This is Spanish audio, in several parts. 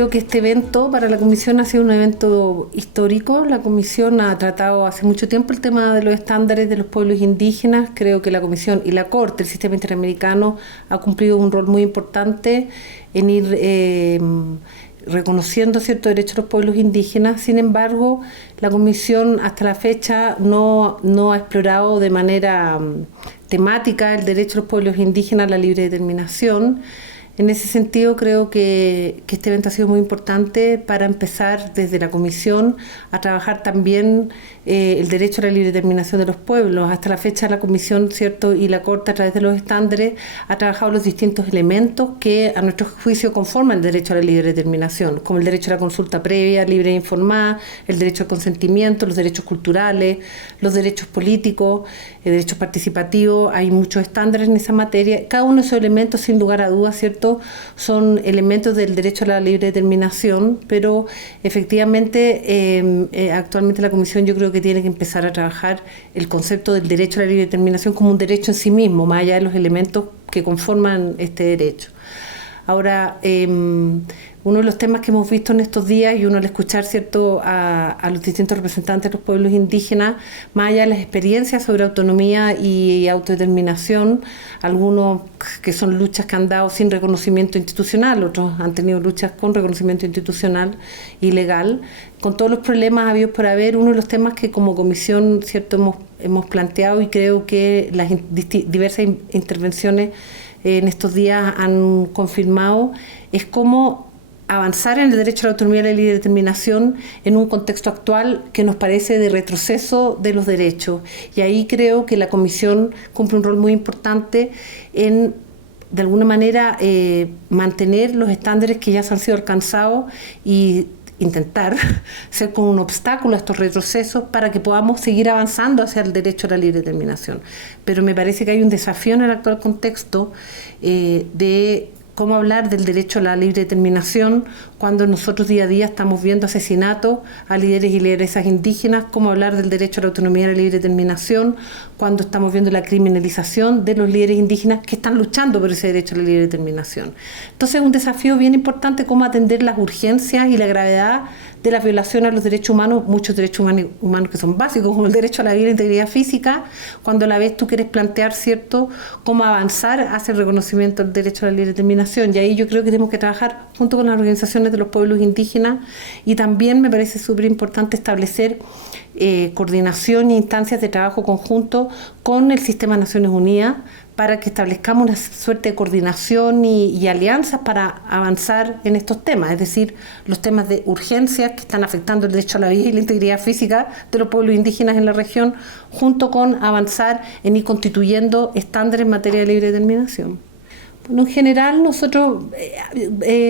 creo que este evento para la Comisión ha sido un evento histórico. La Comisión ha tratado hace mucho tiempo el tema de los estándares de los pueblos indígenas. Creo que la Comisión y la Corte, el sistema interamericano, ha cumplido un rol muy importante en ir reconociendo ciertos derechos de los pueblos indígenas. Sin embargo, la Comisión hasta la fecha no ha explorado de manera temática el derecho de los pueblos indígenas a la libre determinación. En ese sentido, creo que este evento ha sido muy importante para empezar desde la Comisión a trabajar también el derecho a la libre determinación de los pueblos. Hasta la fecha la Comisión, ¿cierto?, y la Corte a través de los estándares ha trabajado los distintos elementos que a nuestro juicio conforman el derecho a la libre determinación, como el derecho a la consulta previa, libre e informada, el derecho al consentimiento, los derechos culturales, los derechos políticos, derechos participativos. Hay muchos estándares en esa materia. Cada uno de esos elementos, sin lugar a dudas, ¿cierto?, son elementos del derecho a la libre determinación, pero efectivamente actualmente la Comisión yo creo que tiene que empezar a trabajar el concepto del derecho a la libre determinación como un derecho en sí mismo, más allá de los elementos que conforman este derecho. Ahora, uno de los temas que hemos visto en estos días, y uno al escuchar, ¿cierto?, a los distintos representantes de los pueblos indígenas, más allá de las experiencias sobre autonomía y autodeterminación, algunos que son luchas que han dado sin reconocimiento institucional, otros han tenido luchas con reconocimiento institucional y legal, con todos los problemas habidos por haber. Uno de los temas que como comisión, ¿cierto?, hemos planteado, y creo que las diversas intervenciones en estos días han confirmado, es cómo avanzar en el derecho a la autonomía y la libre determinación en un contexto actual que nos parece de retroceso de los derechos. Y ahí creo que la Comisión cumple un rol muy importante en, de alguna manera, mantener los estándares que ya se han sido alcanzados y intentar ser como un obstáculo a estos retrocesos para que podamos seguir avanzando hacia el derecho a la libre determinación. Pero me parece que hay un desafío en el actual contexto de cómo hablar del derecho a la libre determinación cuando nosotros día a día estamos viendo asesinatos a líderes y lideresas indígenas, cómo hablar del derecho a la autonomía y la libre determinación cuando estamos viendo la criminalización de los líderes indígenas que están luchando por ese derecho a la libre determinación. Entonces es un desafío bien importante cómo atender las urgencias y la gravedad de la violación a los derechos humanos, muchos derechos humanos que son básicos, como el derecho a la vida e integridad física, cuando a la vez tú quieres plantear, ¿cierto?, cómo avanzar hacia el reconocimiento del derecho a la libre determinación. Y ahí yo creo que tenemos que trabajar junto con las organizaciones de los pueblos indígenas, y también me parece súper importante establecer coordinación e instancias de trabajo conjunto con el Sistema de Naciones Unidas para que establezcamos una suerte de coordinación y alianzas para avanzar en estos temas, es decir, los temas de urgencia que están afectando el derecho a la vida y la integridad física de los pueblos indígenas en la región, junto con avanzar en ir constituyendo estándares en materia de libre determinación. Bueno, en general nosotros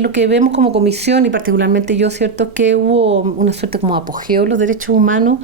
lo que vemos como comisión, y particularmente yo, ¿cierto?, es que hubo una suerte como apogeo de los derechos humanos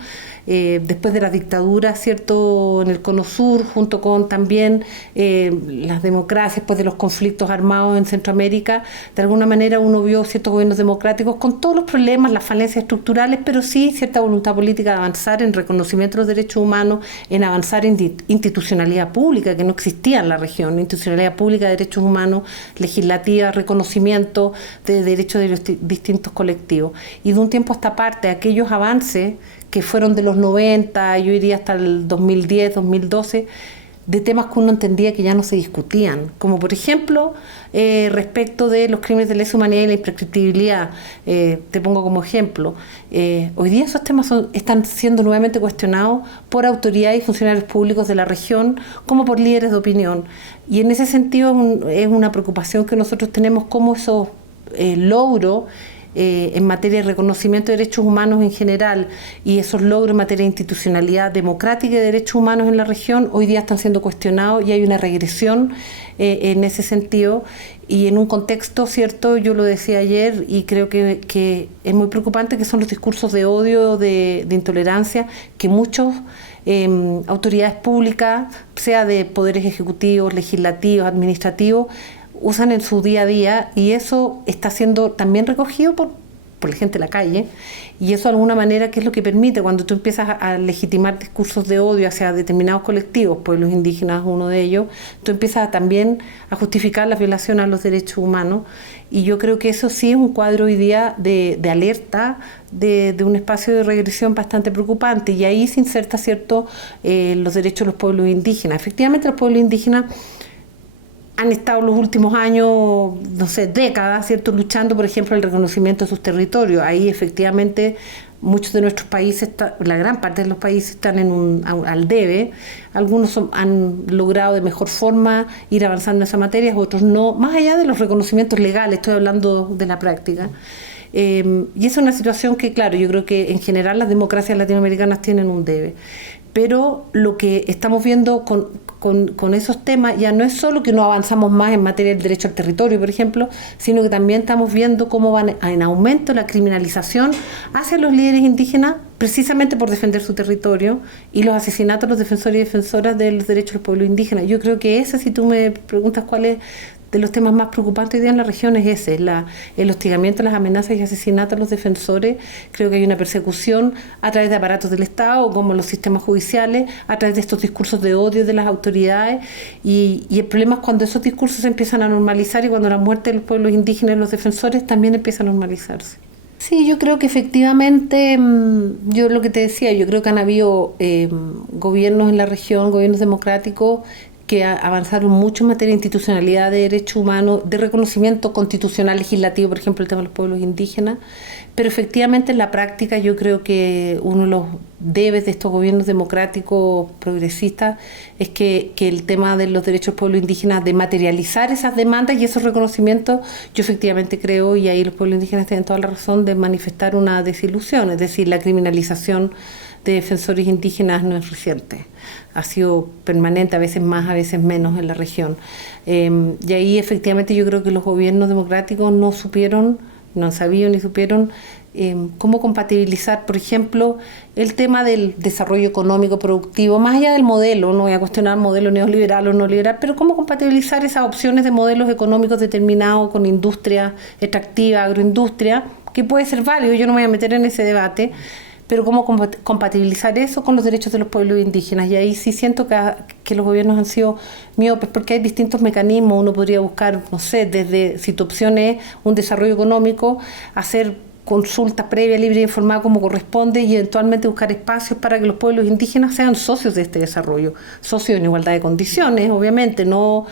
después de la dictadura, ¿cierto?, en el Cono Sur, junto con también las democracias, después de los conflictos armados en Centroamérica. De alguna manera uno vio ciertos gobiernos democráticos con todos los problemas, las falencias estructurales, pero sí cierta voluntad política de avanzar en reconocimiento de los derechos humanos, en avanzar en institucionalidad pública, que no existía en la región, institucionalidad pública de derechos humanos, legislativa, reconocimiento de derechos de los distintos colectivos. Y de un tiempo a esta parte, aquellos avances que fueron de los 90, yo diría hasta el 2010, 2012, de temas que uno entendía que ya no se discutían, como por ejemplo respecto de los crímenes de lesa humanidad y la imprescriptibilidad. Te pongo como ejemplo, hoy día esos temas están siendo nuevamente cuestionados por autoridades y funcionarios públicos de la región, como por líderes de opinión, y en ese sentido es una preocupación que nosotros tenemos, como esos logros en materia de reconocimiento de derechos humanos en general y esos logros en materia de institucionalidad democrática y de derechos humanos en la región hoy día están siendo cuestionados, y hay una regresión en ese sentido, y en un contexto, ¿cierto?, yo lo decía ayer y creo que es muy preocupante, que son los discursos de odio, de intolerancia que muchos autoridades públicas, sea de poderes ejecutivos, legislativos, administrativos, usan en su día a día, y eso está siendo también recogido por por la gente de la calle, y eso de alguna manera, ¿qué es lo que permite? Cuando tú empiezas a legitimar discursos de odio hacia determinados colectivos, pueblos indígenas uno de ellos, tú empiezas también a justificar las violaciones a los derechos humanos, y yo creo que eso sí es un cuadro hoy día de alerta, de un espacio de regresión bastante preocupante, y ahí se inserta, ¿cierto?, los derechos de los pueblos indígenas. Efectivamente, los pueblos indígenas han estado los últimos años, no sé, décadas, ¿cierto?, luchando, por ejemplo, el reconocimiento de sus territorios. Ahí efectivamente muchos de nuestros países, la gran parte de los países están al debe. Algunos han logrado de mejor forma ir avanzando en esa materia, otros no, más allá de los reconocimientos legales, estoy hablando de la práctica. Y esa es una situación que, claro, yo creo que en general las democracias latinoamericanas tienen un debe. Pero lo que estamos viendo con esos temas ya no es solo que no avanzamos más en materia del derecho al territorio, por ejemplo, sino que también estamos viendo cómo van en aumento la criminalización hacia los líderes indígenas precisamente por defender su territorio, y los asesinatos a los defensores y defensoras de los derechos del pueblo indígena. Yo creo que ese, si tú me preguntas cuál es de los temas más preocupantes hoy día en la región, es ese, el hostigamiento, las amenazas y asesinatos a los defensores. Creo que hay una persecución a través de aparatos del Estado, como los sistemas judiciales, a través de estos discursos de odio de las autoridades, y el problema es cuando esos discursos se empiezan a normalizar y cuando la muerte de los pueblos indígenas y los defensores también empieza a normalizarse. Sí, yo creo que efectivamente, yo lo que te decía, yo creo que han habido gobiernos en la región, gobiernos democráticos, que avanzaron mucho en materia de institucionalidad de derechos humanos, de reconocimiento constitucional legislativo, por ejemplo, el tema de los pueblos indígenas, pero efectivamente en la práctica yo creo que uno de los debes de estos gobiernos democráticos progresistas es que el tema de los derechos del pueblo indígena, de materializar esas demandas y esos reconocimientos, yo efectivamente creo, y ahí los pueblos indígenas tienen toda la razón, de manifestar una desilusión, es decir, la criminalización de defensores indígenas no es reciente, ha sido permanente, a veces más, a veces menos en la región. Y ahí efectivamente yo creo que los gobiernos democráticos no supieron, no sabían ni supieron cómo compatibilizar, por ejemplo, el tema del desarrollo económico productivo, más allá del modelo, no voy a cuestionar modelo neoliberal o no liberal, pero cómo compatibilizar esas opciones de modelos económicos determinados con industria extractiva, agroindustria, que puede ser válido, yo no me voy a meter en ese debate, pero cómo compatibilizar eso con los derechos de los pueblos indígenas. Y ahí sí siento que los gobiernos han sido miopes, porque hay distintos mecanismos. Uno podría buscar, no sé, desde, si tu opción es un desarrollo económico, hacer consulta previa, libre e informada como corresponde, y eventualmente buscar espacios para que los pueblos indígenas sean socios de este desarrollo, socios en igualdad de condiciones, obviamente, no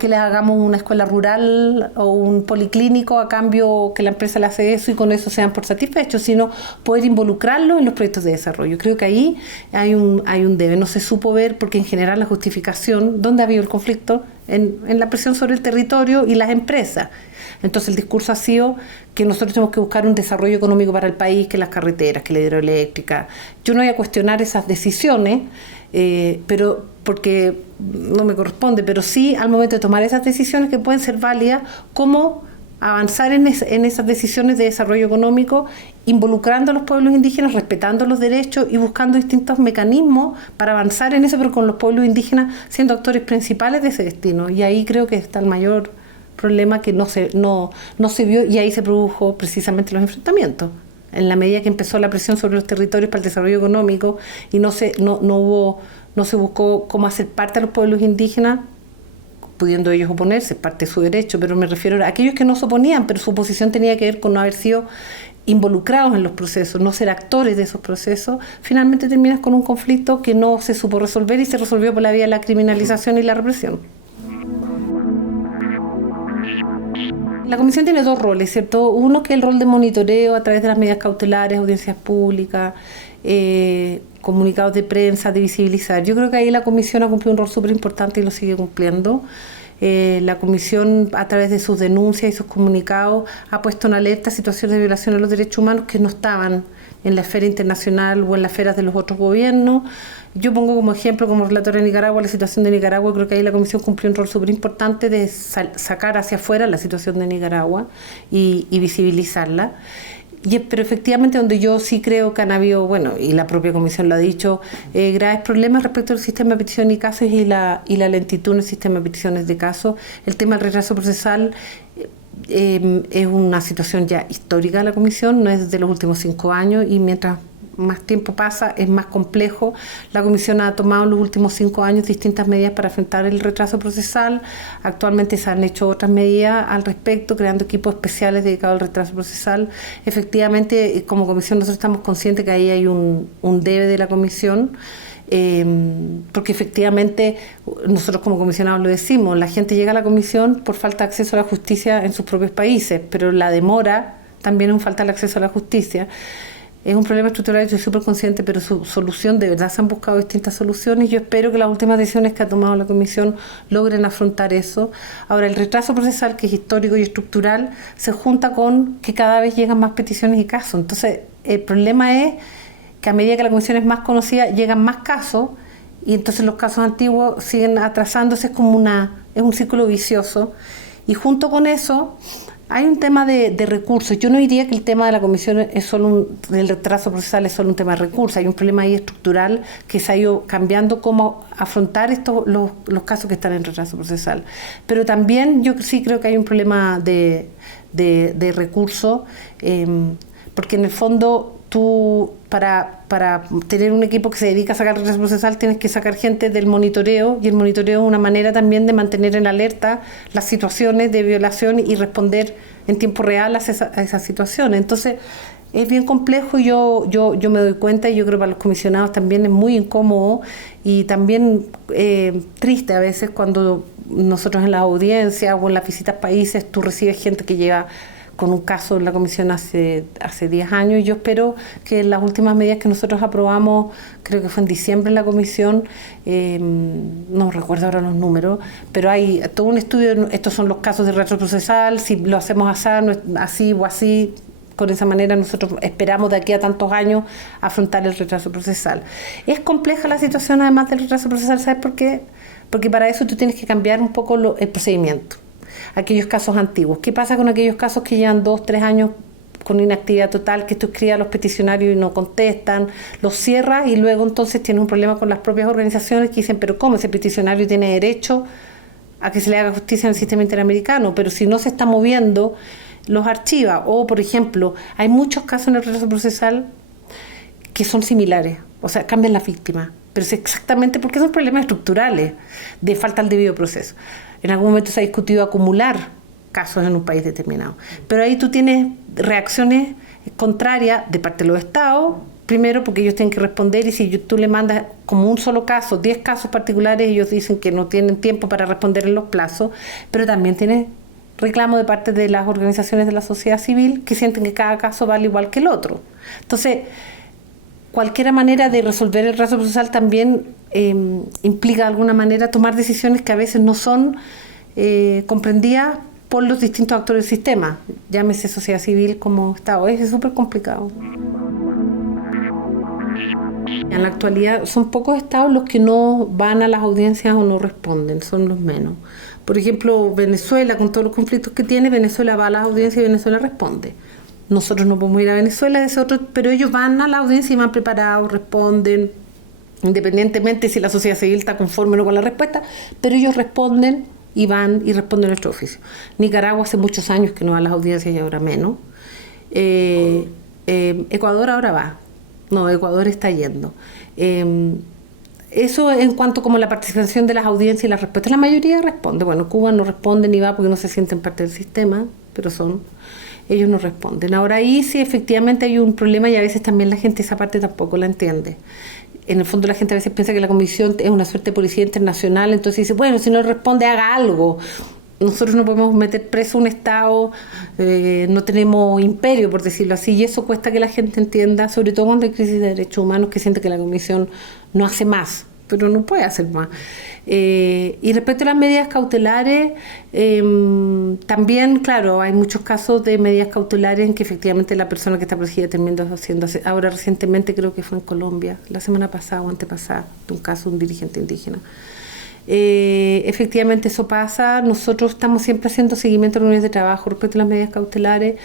que les hagamos una escuela rural o un policlínico a cambio que la empresa le hace eso y con eso sean por satisfechos, sino poder involucrarlos en los proyectos de desarrollo. Creo que ahí hay un debe. No se supo ver, porque en general la justificación, ¿dónde ha habido el conflicto? En la presión sobre el territorio y las empresas. Entonces el discurso ha sido que nosotros tenemos que buscar un desarrollo económico para el país, que las carreteras, que la hidroeléctrica. Yo no voy a cuestionar esas decisiones, pero porque no me corresponde, pero sí al momento de tomar esas decisiones que pueden ser válidas, cómo avanzar en esas decisiones de desarrollo económico, involucrando a los pueblos indígenas, respetando los derechos y buscando distintos mecanismos para avanzar en eso, pero con los pueblos indígenas siendo actores principales de ese destino. Y ahí creo que está el mayor problema, que no se vio, y ahí se produjo precisamente los enfrentamientos. En la medida que empezó la presión sobre los territorios para el desarrollo económico y no se buscó cómo hacer parte a los pueblos indígenas, pudiendo ellos oponerse, parte de su derecho, pero me refiero a aquellos que no se oponían, pero su oposición tenía que ver con no haber sido involucrados en los procesos, no ser actores de esos procesos. Finalmente terminas con un conflicto que no se supo resolver y se resolvió por la vía de la criminalización y la represión. La comisión tiene dos roles, ¿cierto? Uno, que es el rol de monitoreo a través de las medidas cautelares, audiencias públicas, comunicados de prensa, de visibilizar. Yo creo que ahí la comisión ha cumplido un rol súper importante y lo sigue cumpliendo. La comisión, a través de sus denuncias y sus comunicados, ha puesto en alerta situaciones de violación de los derechos humanos que no estaban en la esfera internacional o en las esferas de los otros gobiernos. Yo pongo como ejemplo, como relatora de Nicaragua, la situación de Nicaragua. Creo que ahí la Comisión cumplió un rol súper importante de sacar hacia afuera la situación de Nicaragua y visibilizarla. Pero efectivamente donde yo sí creo que han habido, bueno, y la propia Comisión lo ha dicho, graves problemas respecto al sistema de petición y casos y la lentitud en el sistema de peticiones de casos. El tema del retraso procesal, Es una situación ya histórica de la Comisión, no es de los últimos 5 años, y mientras más tiempo pasa es más complejo. La Comisión ha tomado en los últimos 5 años distintas medidas para enfrentar el retraso procesal. Actualmente se han hecho otras medidas al respecto, creando equipos especiales dedicados al retraso procesal. Efectivamente, como Comisión nosotros estamos conscientes que ahí hay un debe de la Comisión, porque efectivamente nosotros como comisionados lo decimos, la gente llega a la Comisión por falta de acceso a la justicia en sus propios países, pero la demora también es un falta de acceso a la justicia. Es un problema estructural, yo soy súper consciente, pero su solución, de verdad se han buscado distintas soluciones. Yo espero que las últimas decisiones que ha tomado la Comisión logren afrontar eso. Ahora, el retraso procesal, que es histórico y estructural, se junta con que cada vez llegan más peticiones y casos. Entonces, el problema es que a medida que la Comisión es más conocida, llegan más casos, y entonces los casos antiguos siguen atrasándose, es un círculo vicioso. Y junto con eso hay un tema de recursos. Yo no diría que el tema de la Comisión del retraso procesal es solo un tema de recursos. Hay un problema ahí estructural que se ha ido cambiando cómo afrontar los casos que están en retraso procesal. Pero también yo sí creo que hay un problema de recursos, porque en el fondo tú, para tener un equipo que se dedica a sacar retraso procesal, tienes que sacar gente del monitoreo, y el monitoreo es una manera también de mantener en alerta las situaciones de violación y responder en tiempo real a esas situaciones. Entonces, es bien complejo, y yo me doy cuenta, y yo creo que para los comisionados también es muy incómodo y también triste a veces cuando nosotros en las audiencias o en las visitas a países tú recibes gente que lleva con un caso en la Comisión hace 10 años. Yo espero que las últimas medidas que nosotros aprobamos, creo que fue en diciembre en la Comisión, no recuerdo ahora los números, pero hay todo un estudio, estos son los casos de retraso procesal, si lo hacemos así o así, con esa manera nosotros esperamos de aquí a tantos años afrontar el retraso procesal. Es compleja la situación además del retraso procesal, ¿sabes por qué? Porque para eso tú tienes que cambiar un poco el procedimiento. Aquellos casos antiguos. ¿Qué pasa con aquellos casos que llevan 2, 3 años con inactividad total, que tú escribes a los peticionarios y no contestan, los cierras, y luego entonces tienes un problema con las propias organizaciones que dicen, pero ¿cómo? Ese peticionario tiene derecho a que se le haga justicia en el sistema interamericano, pero si no se está moviendo, los archiva. O, por ejemplo, hay muchos casos en el retraso procesal que son similares, o sea, cambian la víctima, pero es exactamente porque son problemas estructurales de falta al debido proceso. En algún momento se ha discutido acumular casos en un país determinado. Pero ahí tú tienes reacciones contrarias de parte de los estados, primero porque ellos tienen que responder, y si tú le mandas como un solo caso, 10 casos particulares, ellos dicen que no tienen tiempo para responder en los plazos, pero también tienes reclamo de parte de las organizaciones de la sociedad civil que sienten que cada caso vale igual que el otro. Entonces, cualquier manera de resolver el retraso procesal también implica de alguna manera tomar decisiones que a veces no son comprendidas por los distintos actores del sistema, llámese sociedad civil como Estado. Es súper complicado. En la actualidad son pocos estados los que no van a las audiencias o no responden, son los menos. Por ejemplo, Venezuela, con todos los conflictos que tiene, Venezuela va a las audiencias y Venezuela responde. Nosotros no podemos ir a Venezuela, pero ellos van a la audiencia y van preparados, responden, independientemente si la sociedad civil está conforme o no con la respuesta, pero ellos responden y van y responden a nuestro oficio. Nicaragua hace muchos años que no va a las audiencias y ahora menos. Ecuador ahora va. No, Ecuador está yendo. Eso en cuanto como la participación de las audiencias y las respuestas. La mayoría responde. Bueno, Cuba no responde ni va porque no se sienten parte del sistema, pero ellos no responden. Ahora ahí sí efectivamente hay un problema, y a veces también la gente esa parte tampoco la entiende. En el fondo la gente a veces piensa que la Comisión es una suerte de policía internacional, entonces dice, bueno, si no responde, haga algo. Nosotros no podemos meter preso a un Estado, no tenemos imperio, por decirlo así, y eso cuesta que la gente entienda, sobre todo cuando hay crisis de derechos humanos, que siente que la Comisión no hace más, pero no puede hacer más. Y respecto a las medidas cautelares, también, claro, hay muchos casos de medidas cautelares en que efectivamente la persona que está protegida termina haciendo, ahora recientemente creo que fue en Colombia, la semana pasada o antepasada, de un caso de un dirigente indígena. Efectivamente eso pasa. Nosotros estamos siempre haciendo seguimiento a reuniones de trabajo respecto a las medidas cautelares.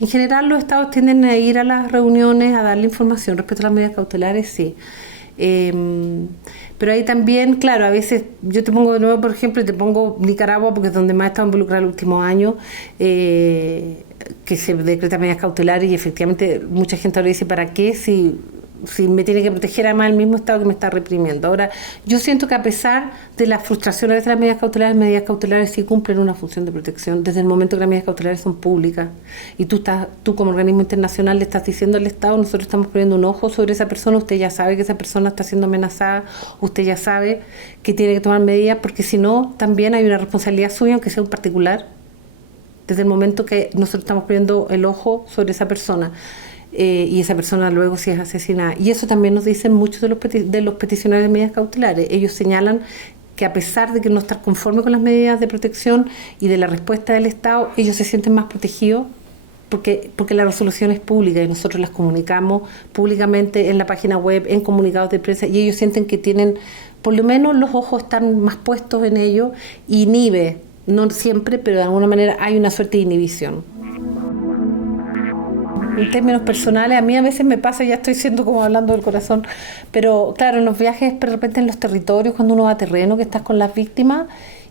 En general los estados tienden a ir a las reuniones a darle información respecto a las medidas cautelares, sí. Pero ahí también, claro, a veces yo te pongo de nuevo, por ejemplo, te pongo Nicaragua, porque es donde más he estado involucrada el último año, que se decreta medidas cautelares y efectivamente mucha gente ahora dice, ¿para qué si me tiene que proteger además el mismo Estado que me está reprimiendo? Ahora, yo siento que a pesar de las frustraciones de las medidas cautelares sí cumplen una función de protección desde el momento que las medidas cautelares son públicas y tú como organismo internacional le estás diciendo al Estado, nosotros estamos poniendo un ojo sobre esa persona, usted ya sabe que esa persona está siendo amenazada, usted ya sabe que tiene que tomar medidas, porque si no, también hay una responsabilidad suya, aunque sea un particular, desde el momento que nosotros estamos poniendo el ojo sobre esa persona. Y esa persona luego si es asesinada. Y eso también nos dicen muchos de los peticionarios de medidas cautelares. Ellos señalan que a pesar de que no estar conforme con las medidas de protección y de la respuesta del Estado, ellos se sienten más protegidos porque la resolución es pública y nosotros las comunicamos públicamente en la página web, en comunicados de prensa, y ellos sienten que tienen, por lo menos los ojos están más puestos en ello, y inhibe, no siempre, pero de alguna manera hay una suerte de inhibición. En términos personales, a mí a veces me pasa, ya estoy siendo como hablando del corazón, pero claro, en los viajes, de repente en los territorios, cuando uno va a terreno, que estás con las víctimas,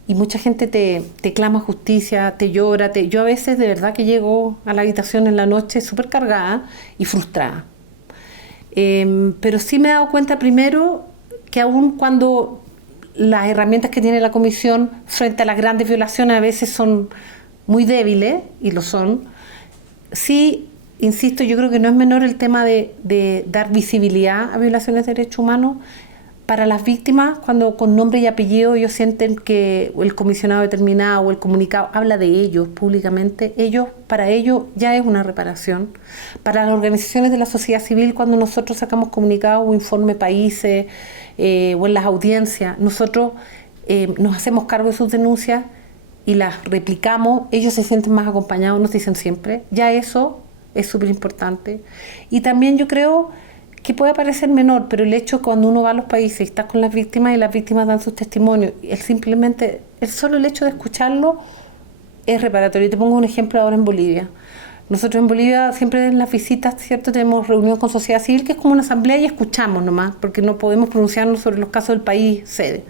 y mucha gente te clama justicia, te llora. Yo a veces de verdad que llego a la habitación en la noche súper cargada y frustrada. Pero sí me he dado cuenta primero que aun cuando las herramientas que tiene la Comisión frente a las grandes violaciones a veces son muy débiles, y lo son, sí, insisto, yo creo que no es menor el tema de dar visibilidad a violaciones de derechos humanos para las víctimas, cuando con nombre y apellido ellos sienten que el comisionado determinado o el comunicado habla de ellos públicamente, para ellos ya es una reparación. Para las organizaciones de la sociedad civil, cuando nosotros sacamos comunicados o informe países o en las audiencias, nosotros nos hacemos cargo de sus denuncias y las replicamos, ellos se sienten más acompañados, nos dicen siempre, ya eso es súper importante. Y también yo creo que puede parecer menor, pero el hecho cuando uno va a los países y está con las víctimas y las víctimas dan sus testimonios, solo el hecho de escucharlo es reparatorio. Te pongo un ejemplo ahora en Bolivia. Nosotros en Bolivia siempre en las visitas, ¿cierto?, tenemos reunión con sociedad civil, que es como una asamblea, y escuchamos nomás, porque no podemos pronunciarnos sobre los casos del país sede.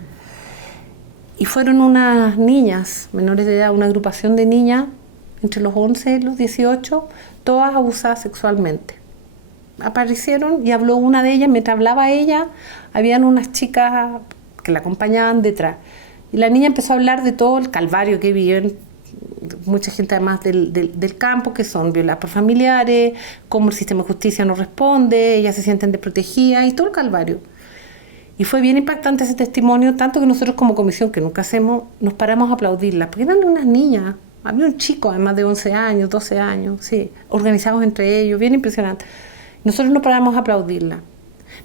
Y fueron unas niñas menores de edad, una agrupación de niñas entre los 11 y los 18, todas abusadas sexualmente. Aparecieron y habló una de ellas. Mientras hablaba ella, habían unas chicas que la acompañaban detrás. Y la niña empezó a hablar de todo el calvario que viven mucha gente además del campo, que son violadas por familiares, cómo el sistema de justicia no responde, ellas se sienten desprotegidas y todo el calvario. Y fue bien impactante ese testimonio, tanto que nosotros como comisión, que nunca hacemos, nos paramos a aplaudirlas, porque eran unas niñas. Había un chico además de 11 años, 12 años, sí, organizados entre ellos, bien impresionante. Nosotros nos paramos a aplaudirla.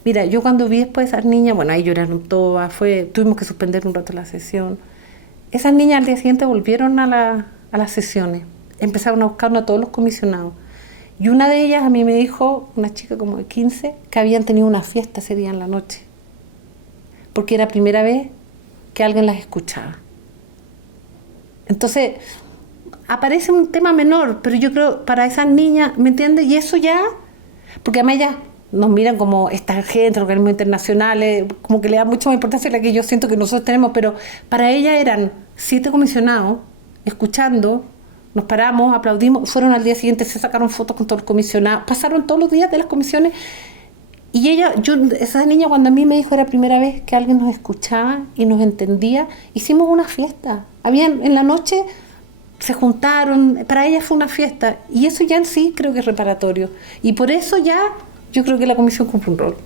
Mira, yo cuando vi después a esas niñas, bueno, ahí lloraron todas, tuvimos que suspender un rato la sesión. Esas niñas al día siguiente volvieron a las sesiones, empezaron a buscarnos a todos los comisionados. Y una de ellas a mí me dijo, una chica como de 15, que habían tenido una fiesta ese día en la noche, porque era la primera vez que alguien las escuchaba. Entonces, aparece un tema menor, pero yo creo para esas niñas, ¿me entiendes? Y eso ya, porque además ellas nos miran como esta gente, organismos internacionales, como que le da mucha más importancia a la que yo siento que nosotros tenemos, pero para ellas eran 7 comisionados, escuchando, nos paramos, aplaudimos, fueron al día siguiente, se sacaron fotos con todos los comisionados, pasaron todos los días de las comisiones, y esa niña cuando a mí me dijo era la primera vez que alguien nos escuchaba y nos entendía, hicimos una fiesta, en la noche se juntaron, para ella fue una fiesta, y eso ya en sí creo que es reparatorio, y por eso ya yo creo que la comisión cumple un rol.